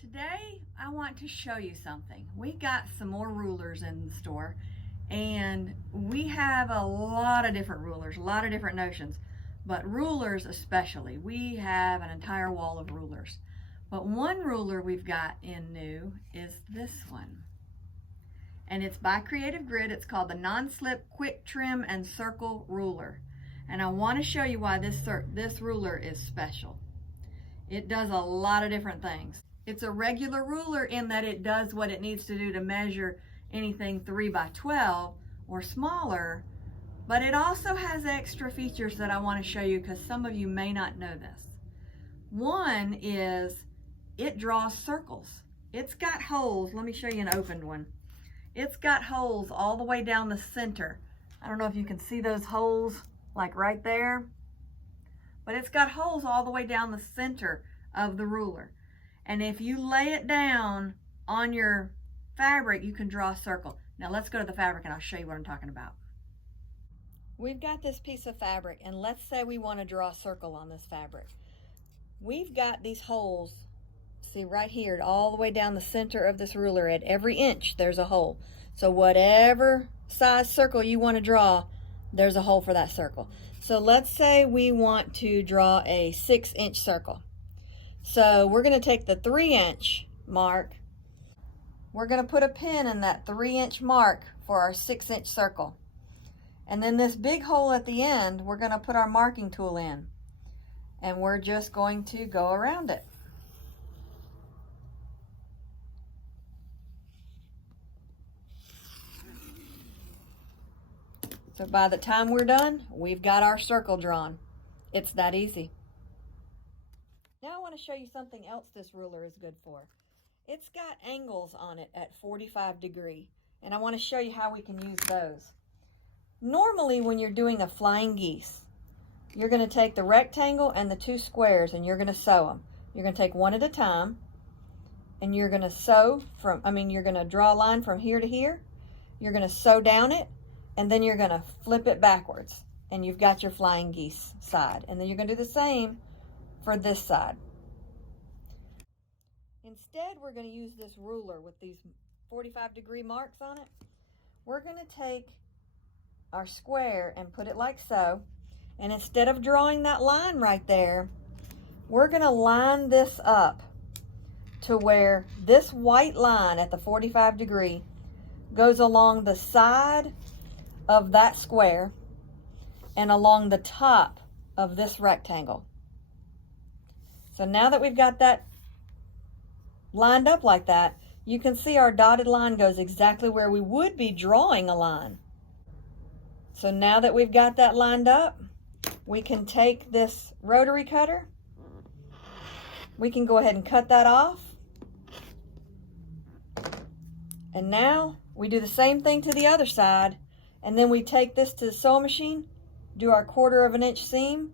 Today I want to show you something. We got some more rulers in the store, and we have a lot of different rulers, a lot of different notions, but rulers especially. We have an entire wall of rulers. But one ruler we've got in new is this one. And it's by Creative Grid. It's called the Non-Slip Quick Trim and Circle Ruler. And I want to show you why this ruler is special. It does a lot of different things. It's a regular ruler in that it does what it needs to do to measure anything 3 by 12 or smaller, but it also has extra features that I want to show you because some of you may not know this. One is it draws circles. It's got holes. Let me show you an opened one. It's got holes all the way down the center. I don't know if you can see those holes like right there, but it's got holes all the way down the center of the ruler. And if you lay it down on your fabric, you can draw a circle. Now let's go to the fabric and I'll show you what I'm talking about. We've got this piece of fabric, and let's say we want to draw a circle on this fabric. We've got these holes, see right here, all the way down the center of this ruler. At every inch, there's a hole. So whatever size circle you want to draw, there's a hole for that circle. So let's say we want to draw a 6-inch circle. So we're going to take the 3-inch mark. We're going to put a pin in that 3-inch mark for our 6-inch circle. And then this big hole at the end, we're going to put our marking tool in. And we're just going to go around it. So by the time we're done, we've got our circle drawn. It's that easy. Now I want to show you something else this ruler is good for. It's got angles on it at 45 degrees, and I want to show you how we can use those. Normally when you're doing a flying geese, you're going to take the rectangle and the 2 squares and you're going to sew them. You're going to take one at a time, and you're going to sew you're going to draw a line from here to here. You're going to sew down it, and then you're going to flip it backwards, and you've got your flying geese side. And then you're going to do the same for this side. Instead, we're going to use this ruler with these 45-degree marks on it. We're going to take our square and put it like so, and instead of drawing that line right there, we're going to line this up to where this white line at the 45-degree goes along the side of that square and along the top of this rectangle. So now that we've got that lined up like that, you can see our dotted line goes exactly where we would be drawing a line. So now that we've got that lined up, we can take this rotary cutter. We can go ahead and cut that off. And now we do the same thing to the other side, and then we take this to the sewing machine, do our 1/4 inch seam,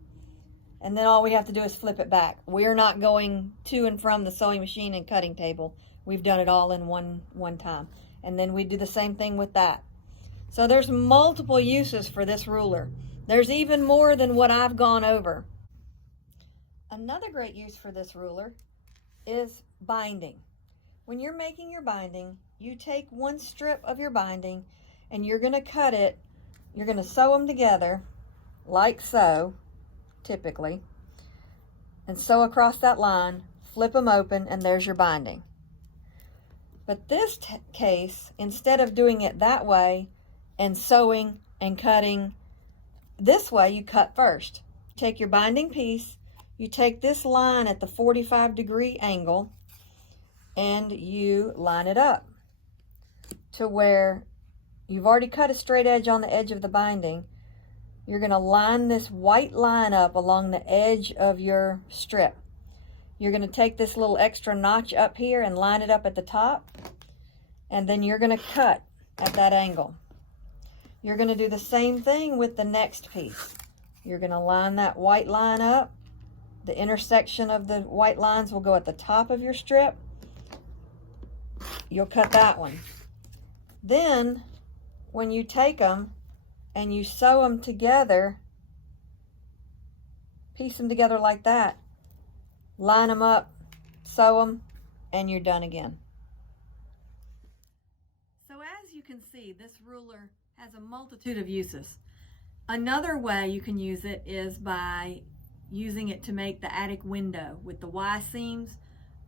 and then all we have to do is flip it back. We're not going to and from the sewing machine and cutting table. We've done it all in one time. And then we do the same thing with that. So there's multiple uses for this ruler. There's even more than what I've gone over. Another great use for this ruler is binding. When you're making your binding, you take one strip of your binding and you're going to cut it. You're going to sew them together like so, typically, and sew across that line, flip them open, and there's your binding. But this case, instead of doing it that way and sewing and cutting, this way you cut first. Take your binding piece, you take this line at the 45-degree angle, and you line it up to where you've already cut a straight edge on the edge of the binding. You're going to line this white line up along the edge of your strip. You're going to take this little extra notch up here and line it up at the top, and then you're going to cut at that angle. You're going to do the same thing with the next piece. You're going to line that white line up. The intersection of the white lines will go at the top of your strip. You'll cut that one. Then when you take them and you sew them together, piece them together like that, line them up, sew them, and you're done again. So as you can see, this ruler has a multitude of uses. Another way you can use it is by using it to make the attic window with the Y seams.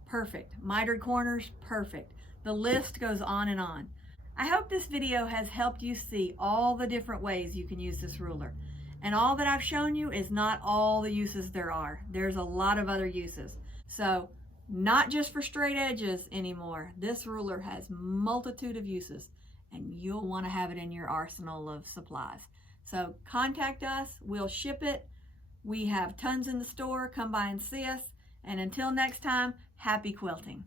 Perfect. Mitered corners, perfect. The list goes on and on. I hope this video has helped you see all the different ways you can use this ruler. And all that I've shown you is not all the uses there are. There's a lot of other uses. So not just for straight edges anymore. This ruler has multitude of uses, and you'll want to have it in your arsenal of supplies. So contact us, we'll ship it. We have tons in the store. Come by and see us. And until next time, happy quilting.